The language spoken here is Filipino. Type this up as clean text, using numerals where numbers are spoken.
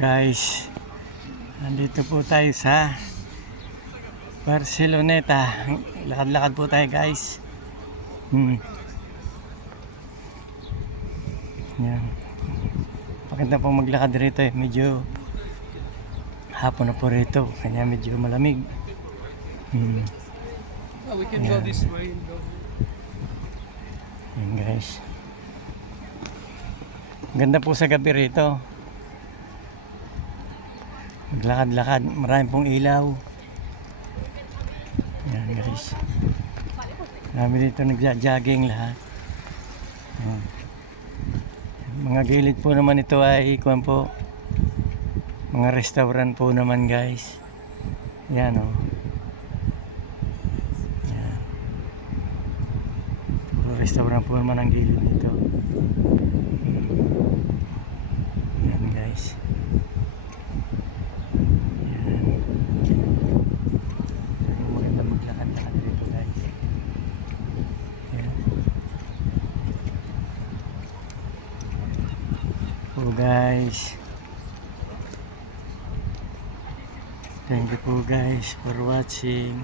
Guys, nandito po tayo sa Barceloneta. Lakad-lakad po tayo guys. Yan. Maganda po maglakad rito eh. Medyo hapon na po rito. Kanya medyo malamig. We can go this way and go. Yan guys. Ganda po sa gabi rito. Maglakad-lakad, marami pong ilaw. Yan guys. Marami dito nagja-jogging lahat. Yan. Mga gilid po naman ito ay kuwan po. Mga restaurant po naman guys. Yan o. Yan. Puro restaurant po naman ang gilid nito. Yan guys. Po guys, thank you po guys for watching.